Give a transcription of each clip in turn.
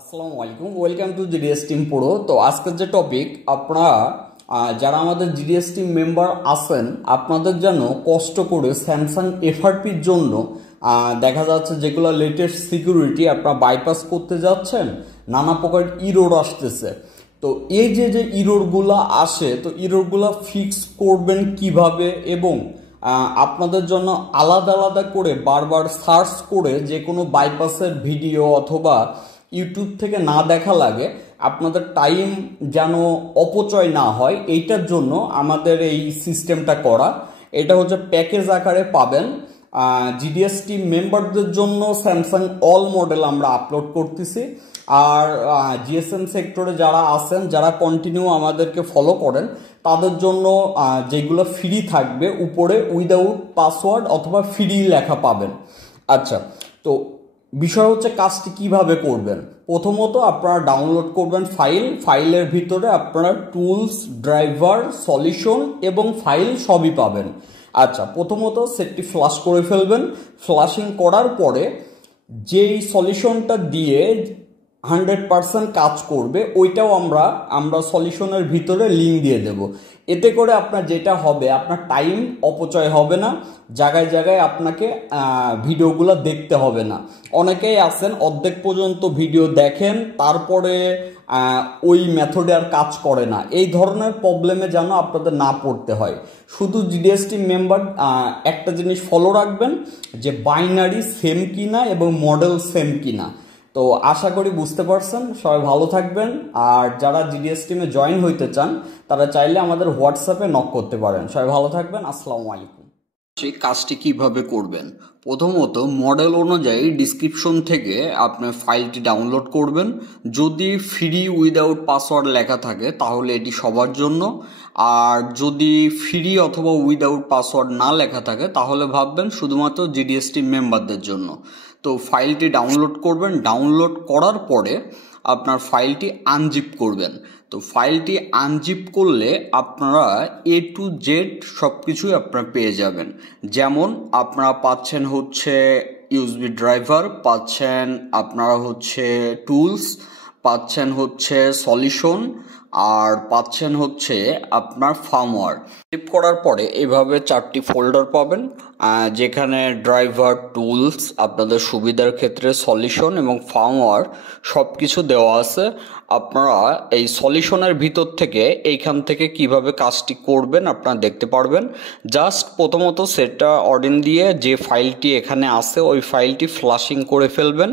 আসসালামু আলাইকুম welcome to GDS team pro. তো আজকের যে টপিক, আপনারা যারা আমাদের GDS টিম মেম্বার আছেন, আপনাদের যেন কষ্ট করে স্যামসাং FRPর জন্য দেখা যাচ্ছে যেগুলো লেটেস্ট সিকিউরিটি আপনারা বাইপাস করতে যাচ্ছেন, নানা প্রকার ইরোর আসতেছে। তো এই যে ইরোরগুলো আসে, তো ইরোরগুলো ফিক্স করবেন কিভাবে এবং আপনাদের জন্য আলাদা আলাদা করে বারবার সার্চ করে যে কোনো বাইপাসের ভিডিও অথবা ইউটিউব থেকে না দেখা লাগে, আপনাদের টাইম যেন অপচয় না হয়, এইটার জন্য আমাদের এই সিস্টেমটা করা। এটা হচ্ছে প্যাকেজ আকারে পাবেন। GDS টিম মেম্বারদের জন্য স্যামসাং অল মডেল আমরা আপলোড করতেছি। আর GSM সেক্টরে যারা আছেন, যারা কন্টিনিউ আমাদেরকে ফলো করেন, তাদের জন্য যেগুলো ফ্রি থাকবে উপরে উইদাউট পাসওয়ার্ড অথবা ফ্রি লেখা পাবেন। আচ্ছা, তো বিষয় হচ্ছে কাজটি কিভাবে করবেন। প্রথমত আপনারা ডাউনলোড করবেন ফাইলের ভিতরে আপনারা টুলস, ড্রাইভার, সলিউশন এবং ফাইল সবই পাবেন। আচ্ছা, প্রথমত সেটটি ফ্লাশ করে ফেলবেন। ফ্লাশিং করার পরে যেই সলিউশনটা দিয়ে 100% কাজ করবে ওইটাও আমরা সলিউশনের ভিতরে লিঙ্ক দিয়ে দেব। এতে করে আপনার যেটা হবে, আপনার টাইম অপচয় হবে না, জায়গায় জায়গায় আপনাকে ভিডিওগুলো দেখতে হবে না। অনেকেই আছেন অর্ধেক পর্যন্ত ভিডিও দেখেন, তারপরে ওই মেথডে আর কাজ করে না। এই ধরনের প্রবলেমে যেন আপনাদের না পড়তে হয়। শুধু GDS টিম মেম্বার একটা জিনিস ফলো রাখবেন, যে বাইনারি সেম কিনা এবং মডেল সেম কিনা। তো আশা করি বুঝতে পারছেন। সবাই ভালো থাকবেন। আর যারা GDS টিমে জয়েন হইতে চান, তারা চাইলে আমাদের হোয়াটসঅ্যাপে নক করতে পারেন। সবাই ভালো থাকবেন। আসসালামু আলাইকুম। সেই কাজটি কিভাবে করবেন, প্রথমত মডেল অনুযায়ী ডিসক্রিপশন থেকে আপনি ফাইলটি ডাউনলোড করবেন। যদি ফ্রি উইদাউট পাসওয়ার্ড লেখা থাকে তাহলে এটি সবার জন্য, আর যদি ফ্রি অথবা উইদাউট পাসওয়ার্ড না লেখা থাকে তাহলে ভাববেন শুধুমাত্র GDS টিম মেম্বারদের জন্য। তো ফাইলটি ডাউনলোড করবেন। ডাউনলোড করার পরে আপনার ফাইলটি আনজিপ করবেন। তো ফাইলটি আনজিপ করলে আপনারা A to Z সব কিছুই আপনারা পেয়ে যাবেন। যেমন আপনারা পাচ্ছেন হচ্ছে USB ড্রাইভার, পাচ্ছেন আপনারা হচ্ছে টুলস, পাচ্ছেন হচ্ছে সলিউশন, আর পাচ্ছেন হচ্ছে আপনার ফার্মওয়্যার। টিপ করার পরে এভাবে 4টি ফোল্ডার পাবেন, যেখানে ড্রাইভার, টুলস, আপনাদের সুবিধার ক্ষেত্রে সলিউশন এবং ফার্মওয়্যার সব কিছু দেওয়া আছে। আপনারা এই সলিউশনের ভিতর থেকে এইখান থেকে কিভাবে কাজটি করবেন আপনারা দেখতে পারবেন। জাস্ট প্রথমত সেটটা অর্ডিন দিয়ে যে ফাইলটি এখানে আছে ওই ফাইলটি ফ্লাশিং করে ফেলবেন।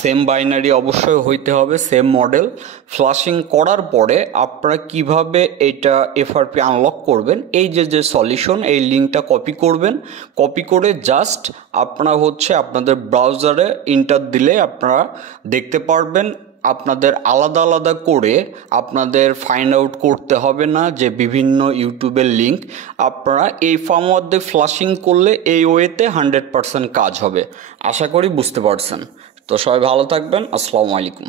সেম বাইনারি অবশ্যই হইতে হবে, সেম মডেল। ফ্লাশিং করার পরে আপনারা কিভাবে এটা FRP আনলক করবেন, এই যে সলিউশন, এই লিঙ্কটা কপি করবেন। কপি করে জাস্ট আপনারা হচ্ছে আপনাদের ব্রাউজারে ইন্টার দিলে আপনারা দেখতে পারবেন। আপনাদের আলাদা আলাদা করে আপনাদের ফাইন্ড আউট করতে হবে না যে বিভিন্ন ইউটিউবের লিঙ্ক। আপনারা এই ফার্মওয়্যার দিয়ে ফ্লাশিং করলে এই ওয়েতে 100% কাজ হবে। আশা করি বুঝতে পারছেন। তো সবাই ভালো থাকবেন। আসসালামু আলাইকুম।